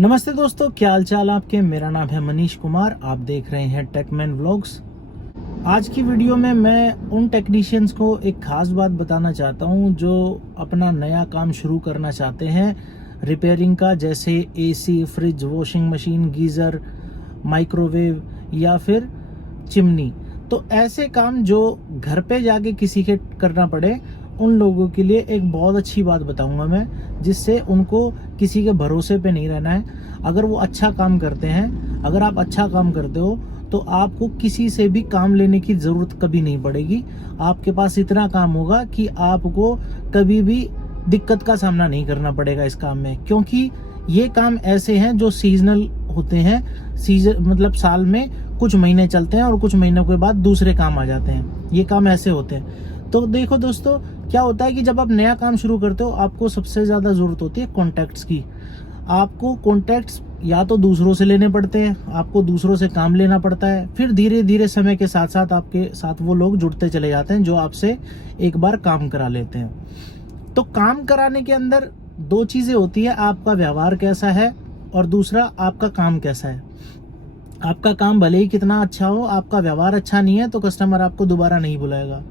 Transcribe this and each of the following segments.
नमस्ते दोस्तों, क्या हाल चाल आपके। मेरा नाम है मनीष कुमार। आप देख रहे हैं टेकमैन व्लॉग्स। आज की वीडियो में मैं उन टेक्नीशियंस को एक खास बात बताना चाहता हूं जो अपना नया काम शुरू करना चाहते हैं रिपेयरिंग का, जैसे AC, fridge, washing machine, geyser, microwave या फिर चिमनी। तो ऐसे काम जो घर पे जाके किसी के करना पड़े, उन लोगों के लिए एक बहुत अच्छी बात बताऊंगा मैं, जिससे उनको किसी के भरोसे पे नहीं रहना है। अगर वो अच्छा काम करते हैं, अगर आप अच्छा काम करते हो तो आपको किसी से भी काम लेने की ज़रूरत कभी नहीं पड़ेगी। आपके पास इतना काम होगा कि आपको कभी भी दिक्कत का सामना नहीं करना पड़ेगा इस काम में, क्योंकि ये काम ऐसे हैं जो सीजनल होते हैं। सीजन मतलब साल में कुछ महीने चलते हैं और कुछ महीनों के बाद दूसरे काम आ जाते हैं। ये काम ऐसे होते हैं। तो देखो दोस्तों, क्या होता है कि जब आप नया काम शुरू करते हो, आपको सबसे ज़्यादा ज़रूरत होती है कॉन्टैक्ट्स की। आपको कॉन्टैक्ट्स या तो दूसरों से लेने पड़ते हैं, आपको दूसरों से काम लेना पड़ता है, फिर धीरे धीरे समय के साथ साथ आपके साथ वो लोग जुड़ते चले जाते हैं जो आपसे एक बार काम करा लेते हैं। तो काम कराने के अंदर दो चीज़ें होती है, आपका व्यवहार कैसा है और दूसरा आपका काम कैसा है। आपका काम भले ही कितना अच्छा हो, आपका व्यवहार अच्छा नहीं है तो कस्टमर आपको दोबारा नहीं बुलाएगा।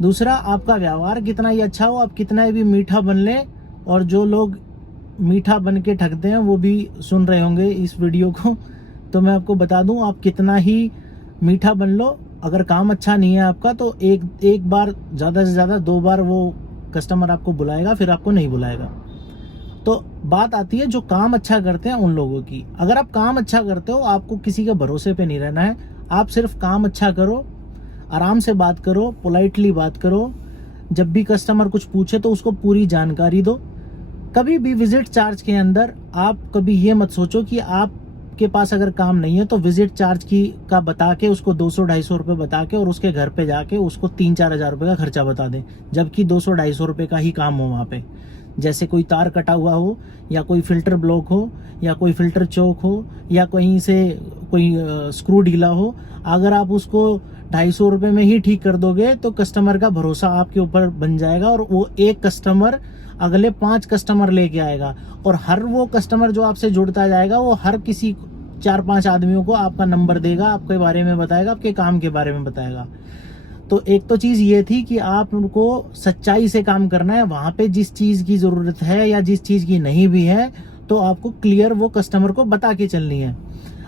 दूसरा, आपका व्यवहार कितना ही अच्छा हो, आप कितना भी मीठा बन लें, और जो लोग मीठा बन के ठगते हैं वो भी सुन रहे होंगे इस वीडियो को, तो मैं आपको बता दूं, आप कितना ही मीठा बन लो, अगर काम अच्छा नहीं है आपका तो एक बार, ज़्यादा से ज़्यादा 2 बार वो कस्टमर आपको बुलाएगा, फिर आपको नहीं बुलाएगा। तो बात आती है जो काम अच्छा करते हैं उन लोगों की। अगर आप काम अच्छा करते हो, आपको किसी के भरोसे पे नहीं रहना है। आप सिर्फ काम अच्छा करो, आराम से बात करो, पोलाइटली बात करो। जब भी कस्टमर कुछ पूछे तो उसको पूरी जानकारी दो। कभी भी विजिट चार्ज के अंदर आप कभी ये मत सोचो कि आपके पास अगर काम नहीं है तो विजिट चार्ज का बता के उसको 200-250 रुपये बता के और उसके घर पे जाके उसको 3-4 हज़ार रुपये का खर्चा बता दें, जबकि 200-250 रुपये का ही काम हो वहाँ पे। जैसे कोई तार कटा हुआ हो, या कोई फिल्टर ब्लॉक हो, या कोई फिल्टर चौक हो, या कहीं से कोई स्क्रू ढीला हो, अगर आप उसको 250 रुपये में ही ठीक कर दोगे तो कस्टमर का भरोसा आपके ऊपर बन जाएगा, और वो एक कस्टमर अगले 5 कस्टमर लेके आएगा, और हर वो कस्टमर जो आपसे जुड़ता जाएगा वो हर किसी 4-5 आदमियों को आपका नंबर देगा, आपके बारे में बताएगा, आपके काम के बारे में बताएगा। तो एक तो चीज़ ये थी कि आप उनको सच्चाई से काम करना है। वहाँ पे जिस चीज़ की ज़रूरत है या जिस चीज़ की नहीं भी है, तो आपको क्लियर वो कस्टमर को बता के चलनी है।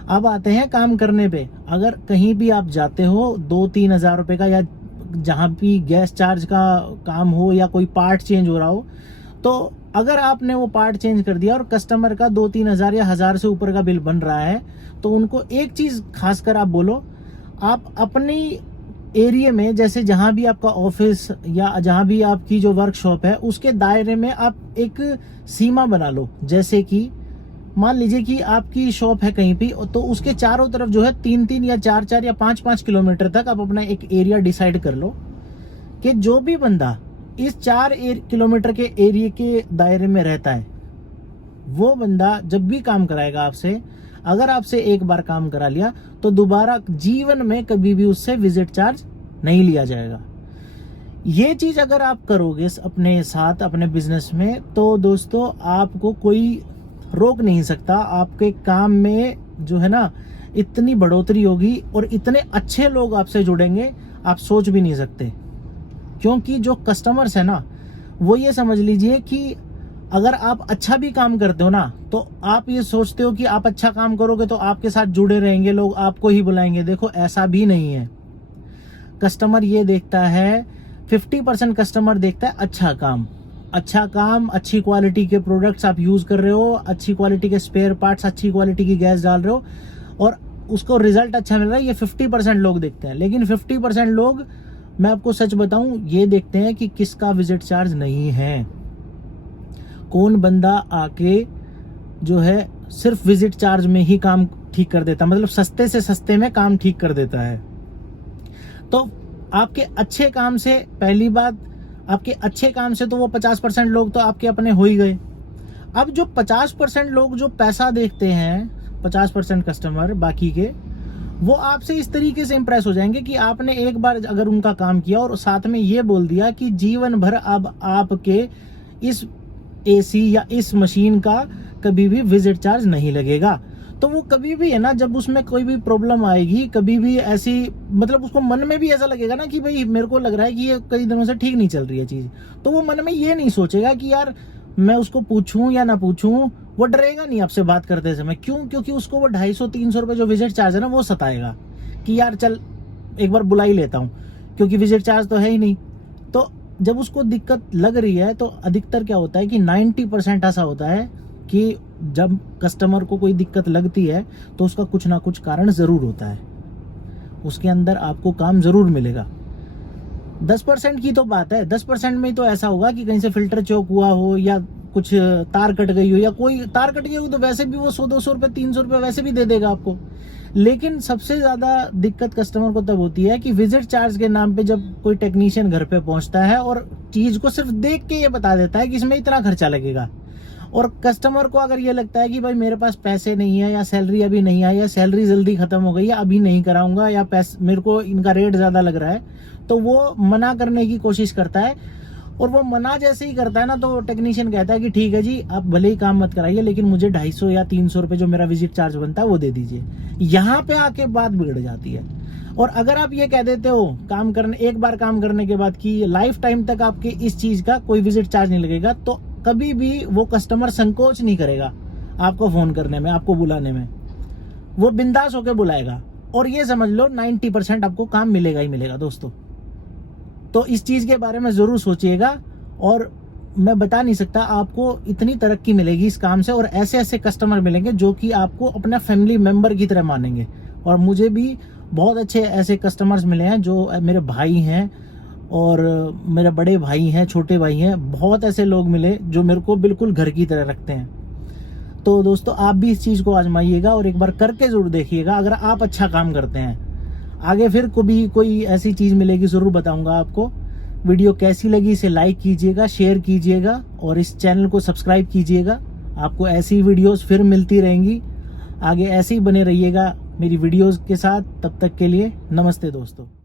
अब आते हैं काम करने पे। अगर कहीं भी आप जाते हो 2-3 हज़ार रुपये का, या जहाँ भी गैस चार्ज का काम हो या कोई पार्ट चेंज हो रहा हो, तो अगर आपने वो पार्ट चेंज कर दिया और कस्टमर का 2-3 हज़ार या 1000 से ऊपर का बिल बन रहा है, तो उनको एक चीज़ खासकर आप बोलो, आप अपनी एरिया में, जैसे जहाँ भी आपका ऑफिस या जहाँ भी आपकी जो वर्कशॉप है, उसके दायरे में आप एक सीमा बना लो। जैसे कि मान लीजिए कि आपकी शॉप है कहीं भी, तो उसके चारों तरफ जो है 3-3 या 4-4 या 5-5 किलोमीटर तक आप अपना एक एरिया डिसाइड कर लो कि जो भी बंदा इस 4 किलोमीटर के एरिया के दायरे में रहता है, वो बंदा जब भी काम कराएगा आपसे, अगर आपसे एक बार काम करा लिया तो दोबारा जीवन में कभी भी उससे विजिट चार्ज नहीं लिया जाएगा। ये चीज़ अगर आप करोगे अपने साथ, अपने बिजनेस में, तो दोस्तों आपको कोई रोक नहीं सकता। आपके काम में जो है ना, इतनी बढ़ोतरी होगी और इतने अच्छे लोग आपसे जुड़ेंगे, आप सोच भी नहीं सकते। क्योंकि जो कस्टमर्स है ना, वो ये समझ लीजिए कि अगर आप अच्छा भी काम करते हो ना, तो आप ये सोचते हो कि आप अच्छा काम करोगे तो आपके साथ जुड़े रहेंगे लोग, आपको ही बुलाएंगे। देखो, ऐसा भी नहीं है। कस्टमर ये देखता है, 50% कस्टमर देखता है अच्छा काम, अच्छी क्वालिटी के प्रोडक्ट्स आप यूज़ कर रहे हो, अच्छी क्वालिटी के स्पेयर पार्ट्स, अच्छी क्वालिटी की गैस डाल रहे हो और उसको रिजल्ट अच्छा मिल रहा है। ये 50% लोग देखते हैं। लेकिन 50% लोग, मैं आपको सच बताऊं, ये देखते हैं कि किसका विजिट चार्ज नहीं है। कौन बंदा आके जो है सिर्फ विजिट चार्ज में ही काम ठीक कर देता, मतलब सस्ते से सस्ते में काम ठीक कर देता है। तो आपके अच्छे काम से, पहली बात, आपके अच्छे काम से तो वो 50% लोग तो आपके अपने हो ही गए। अब जो 50% लोग जो पैसा देखते हैं, 50% कस्टमर बाकी के, वो आपसे इस तरीके से इंप्रेस हो जाएंगे कि आपने एक बार अगर उनका काम किया और साथ में ये बोल दिया कि जीवन भर अब आपके इस एसी या इस मशीन का कभी भी विजिट चार्ज नहीं लगेगा। तो वो कभी भी है ना, जब उसमें कोई भी प्रॉब्लम आएगी, कभी भी ऐसी मतलब उसको मन में भी ऐसा लगेगा ना कि भाई मेरे को लग रहा है कि ये कई दिनों से ठीक नहीं चल रही है चीज़, तो वो मन में ये नहीं सोचेगा कि यार मैं उसको पूछूं या ना पूछूं। वो डरेगा नहीं आपसे बात करते समय। क्यों? क्योंकि उसको वो 250-300 रुपये जो विजिट चार्ज है ना, वो सताएगा कि यार चल एक बार बुला ही लेता हूँ, क्योंकि विजिट चार्ज तो है ही नहीं। तो जब उसको दिक्कत लग रही है, तो अधिकतर क्या होता है कि 90% ऐसा होता है कि जब कस्टमर को कोई दिक्कत लगती है तो उसका कुछ ना कुछ कारण ज़रूर होता है, उसके अंदर आपको काम ज़रूर मिलेगा। 10% की तो बात है, 10% में तो ऐसा होगा कि कहीं से फिल्टर चौक हुआ हो, या कुछ तार कट गई हो, या कोई तार कट गई हो तो वैसे भी वो 100-200 रुपये 300 रुपये वैसे भी दे देगा आपको। लेकिन सबसे ज़्यादा दिक्कत कस्टमर को तब होती है कि विजिट चार्ज के नाम पे जब कोई टेक्नीशियन घर पे पहुंचता है और चीज़ को सिर्फ देख के ये बता देता है कि इसमें इतना खर्चा लगेगा, और कस्टमर को अगर ये लगता है कि भाई मेरे पास पैसे नहीं है, या सैलरी अभी नहीं आई, या सैलरी जल्दी खत्म हो गई है अभी नहीं कराऊंगा, या पैसे मेरे को इनका रेट ज़्यादा लग रहा है, तो वो मना करने की कोशिश करता है। और वो मना जैसे ही करता है ना, तो टेक्नीशियन कहता है कि ठीक है जी, आप भले ही काम मत कराइए, लेकिन मुझे 250 या 300 रुपये जो मेरा विजिट चार्ज बनता है वो दे दीजिए। यहाँ पे आके बात बिगड़ जाती है। और अगर आप ये कह देते हो काम करने, एक बार काम करने के बाद कि लाइफ टाइम तक आपके इस चीज़ का कोई विजिट चार्ज नहीं लगेगा, तो कभी भी वो कस्टमर संकोच नहीं करेगा आपको फ़ोन करने में, आपको बुलाने में। वो बिंदास होकर बुलाएगा, और ये समझ लो 90% आपको काम मिलेगा ही मिलेगा दोस्तों। तो इस चीज़ के बारे में ज़रूर सोचिएगा। और मैं बता नहीं सकता, आपको इतनी तरक्की मिलेगी इस काम से, और ऐसे ऐसे कस्टमर मिलेंगे जो कि आपको अपना फैमिली मेम्बर की तरह मानेंगे। और मुझे भी बहुत अच्छे ऐसे कस्टमर्स मिले हैं जो मेरे भाई हैं, और मेरे बड़े भाई हैं, छोटे भाई हैं, बहुत ऐसे लोग मिले जो मेरे को बिल्कुल घर की तरह रखते हैं। तो दोस्तों, आप भी इस चीज़ को आजमाइएगा और एक बार करके ज़रूर देखिएगा। अगर आप अच्छा काम करते हैं, आगे फिर कभी कोई ऐसी चीज़ मिलेगी ज़रूर बताऊंगा आपको। वीडियो कैसी लगी इसे लाइक कीजिएगा, शेयर कीजिएगा, और इस चैनल को सब्सक्राइब कीजिएगा। आपको ऐसी वीडियोस फिर मिलती रहेंगी। आगे ऐसे ही बने रहिएगा मेरी वीडियोस के साथ। तब तक के लिए नमस्ते दोस्तों।